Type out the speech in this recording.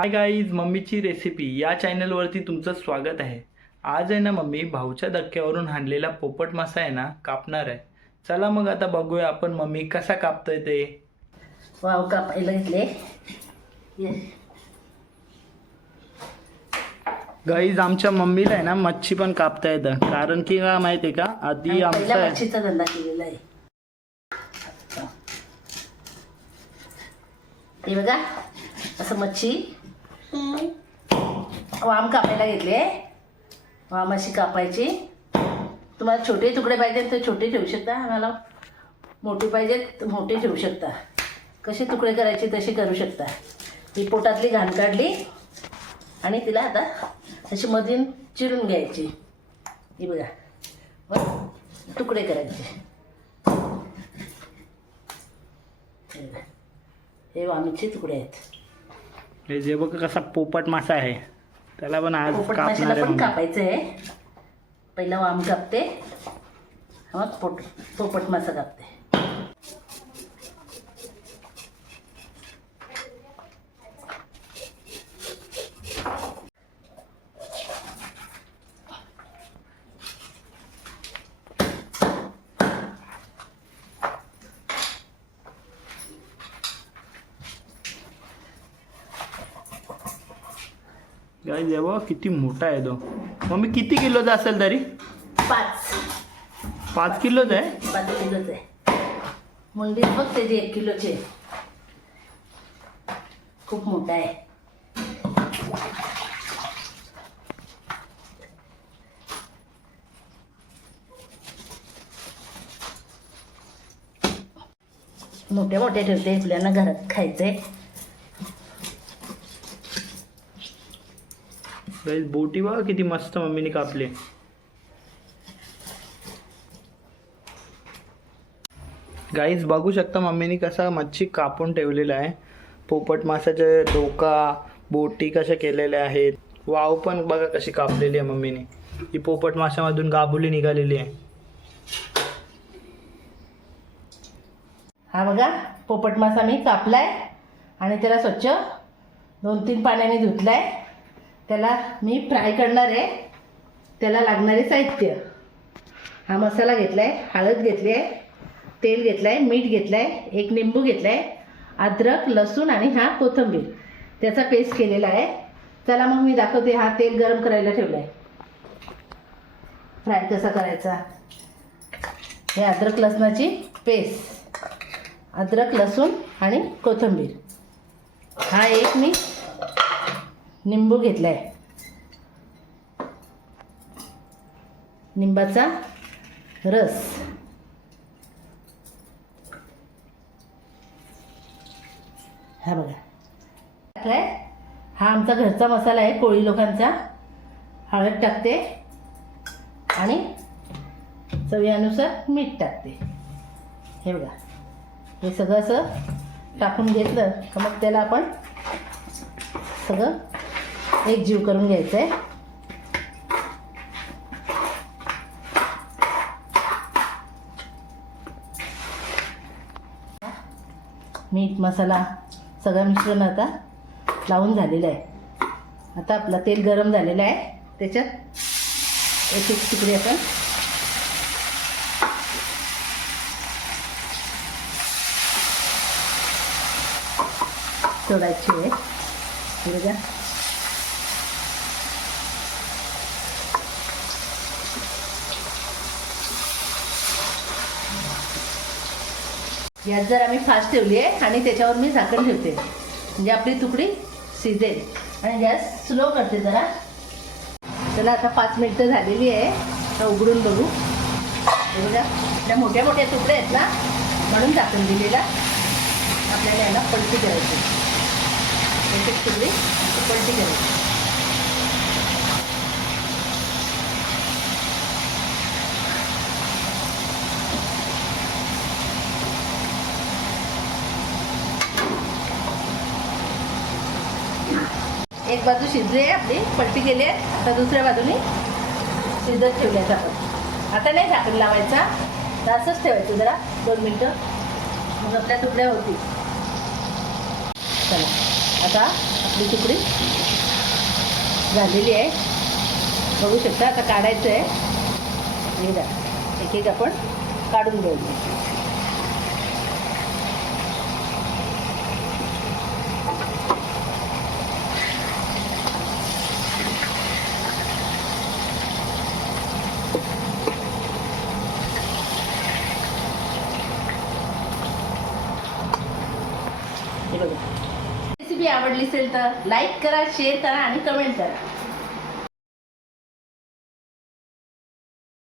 Hi guys मम्मीची recipe या चॅनलवरती तुमचं स्वागत आहे. आज आहे ना मम्मी भाऊच्या धक्क्यावरून हाणलेला पोपट मासा आहे ना कापणार आहे. चला मग आता बघूया आपण मम्मी कसा कापतोय ते. वाव कापायला घेतले. गाईज आमच्या मम्मीला आहे ना मच्छी पण कापता येतं. कारण की का माहिती आहे का आधी आमचं पहिला आहे- मच्छीचा धंदा केलेला आहे. हे बघा असं मच्छी. वाम कापायला घेतले वाम अशी कापायची. तुम्हाला छोटे तुकडे पाहिजेत तर छोटे ठेवू शकता. आम्हाला मोठे पाहिजेत तर मोठे ठेवू शकता. कसे तुकडे करायचे तसे करू शकता. ही पोटातली घाण काढली आणि तिला आता अशी मधून चिरून घ्यायची. ही बघा. मग तुकडे करायचे. हे वामीचे तुकडे आहेत. हे जे बघ कसा पोपट मासा आहे. त्याला पण आज पोपट माशाला पण. कापायचं आहे पहिला वाम कापते मग पोट पोपट मासा कापते. हे बघ किती मोठा आहे तो. मम्मी किती किलोचा असेल तरी? पाच. पाच किलोचा आहे? पाच किलोच आहे. मुंडीत बघ त्याची एक किलोची. खूप मोठा आहे. मोठ्या मोठ्या ठेवते आपल्याला घरात खायचंय. गाईज बोटी बघा किती मस्त मम्मीने कापली. गाईज बघू शकता मम्मीने कसा मच्छी कापून ठेवलेला आहे. पोपट मासाचे डोका बोटी कशा केलेल्या आहेत. वाव पण बघा कशी कापलेली आहे मम्मीने. ही पोपट माशामधून गाबुली निघालेली आहे. हा बघा पोपट मासा मी कापलाय आणि त्याला स्वच्छ दोन तीन पाण्याने धुतलाय. त्याला मी फ्राय करणार आहे. त्याला लागणारे साहित्य. हा मसाला घेतला आहे हळद घेतली आहे तेल घेतलं आहे मीठ घेतलं आहे एक निंबू घेतला आहे अद्रक लसूण आणि हा कोथिंबीर. त्याचा पेस्ट केलेला आहे. चला मग मी दाखवते हा तेल गरम करायला ठेवला आहे फ्राय कसा करायचा? हे अद्रक लसणाची पेस्ट अद्रक लसूण आणि कोथिंबीर. हा एक मी निंबू घेतला आहे निंबाचा रस. हा बघा. टाकलाय. हा आमचा घरचा मसाला आहे कोळी लोकांचा. हळद टाकते. आणि चवीनुसार मीठ टाकते. हे बघा. हे सगळं असं टाकून घेतलं का मग त्याला आपण सगळं एक जीव करून घ्यायचं आहे मीठ मसाला सगळं मिश्रण आता लावून झालेलं आहे. आता आपलं तेल गरम झालेलं आहे. त्याच्यात एक एक तुकडे आपण सोडायची आहे. यात जर आम्ही फास्ट ठेवली आहे आणि त्याच्यावर मी झाकण ठेवते. म्हणजे आपली तुकडी शिजेल. आणि गॅस स्लो करते जरा. चला आता पाच मिनटं झालेली आहे. तर उघडून बघू. हे बघा आपल्या मोठ्या मोठ्या तुकड्या आहेत ना म्हणून झाकण दिलेला. आपल्याला याला पलटी करायची. एक एक तुकडी पलटी करायची. एक बाजू शिजली आहे आपली पलटी केली आहे. आता दुसऱ्या बाजूने शिजत ठेवल्याचं आपण. आता नाही झाकण लावायचा. तर असंच ठेवायचं जरा दोन मिनटं. मग आपल्या तुकड्या होतील. चला. आता आपली तुकडी झालेली आहे. बघू शकता आता काढायचं आहे. एक एक आपण काढून घेऊ हे बघा रेसिपी आवडली असेल तर लाईक करा शेअर करा आणि कमेंट करा.